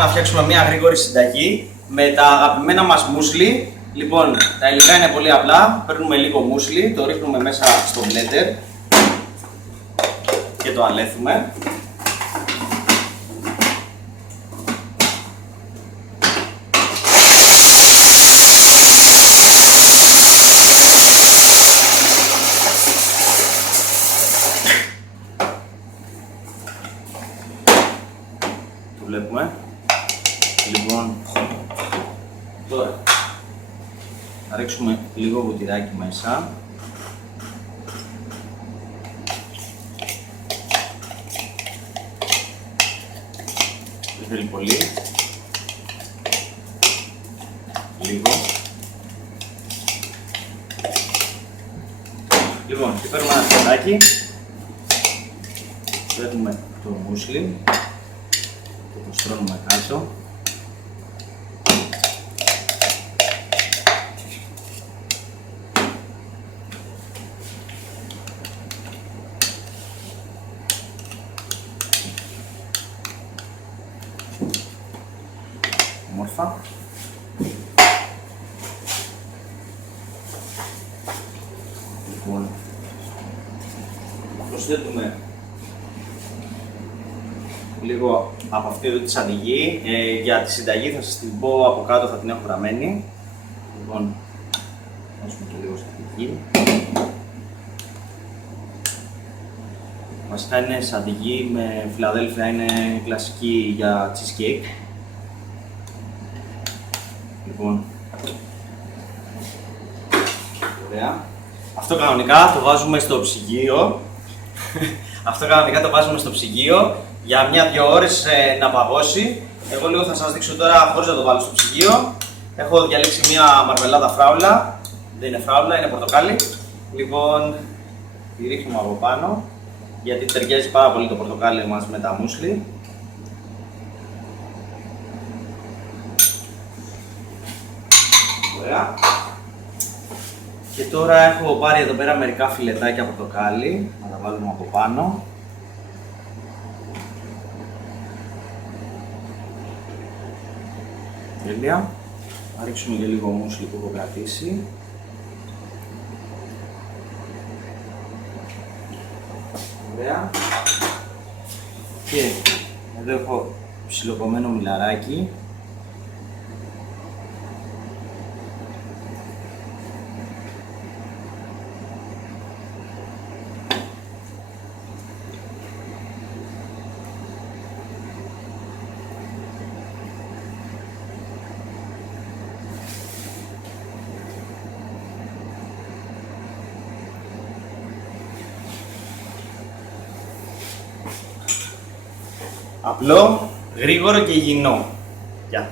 Να φτιάξουμε μια γρήγορη συνταγή με τα αγαπημένα μας μούσλι. Λοιπόν, τα υλικά είναι πολύ απλά. Παίρνουμε λίγο μούσλι, το ρίχνουμε μέσα στο blender και το αλέθουμε. Το βλέπουμε. Λοιπόν, τώρα θα ρίξουμε λίγο βουτυράκι μέσα. Δεν θέλει πολύ. Λίγο. Λοιπόν, και παίρνουμε ένα πιατάκι. Παίρνουμε το μούσλι και το στρώνουμε κάτω. Όμορφα. Λοιπόν, προσθέτουμε λίγο από αυτή εδώ τη σαντιγί. Για τη συνταγή θα σας την πω από κάτω, θα την έχω γραμμένη. Λοιπόν, δώσουμε και λίγο σαντιγί. Βασικά είναι σαντιγί με Φιλαδέλφια, είναι κλασική για cheesecake. Λοιπόν, ωραία. Αυτό κανονικά το βάζουμε στο ψυγείο. Αυτό κανονικά το βάζουμε στο ψυγείο για 1-2 ώρες να παγώσει. Εγώ λίγο θα σας δείξω τώρα χωρίς να το βάλω στο ψυγείο. Έχω διαλέξει μια μαρμελάδα φράουλα. Δεν είναι φράουλα, είναι πορτοκάλι. Λοιπόν, τη ρίχνουμε από πάνω γιατί ταιριάζει πάρα πολύ το πορτοκάλι μας με τα μούσλι. Ωραία. Και τώρα έχω πάρει εδώ πέρα μερικά φιλετάκια πορτοκάλι, να τα βάλουμε από πάνω. Τέλεια. Θα ρίξουμε και λίγο μούσλι που έχω κρατήσει. Ωραία. Και εδώ έχω ψιλοκομμένο μιλαράκι. Απλό, γρήγορο και υγιεινό. Γεια.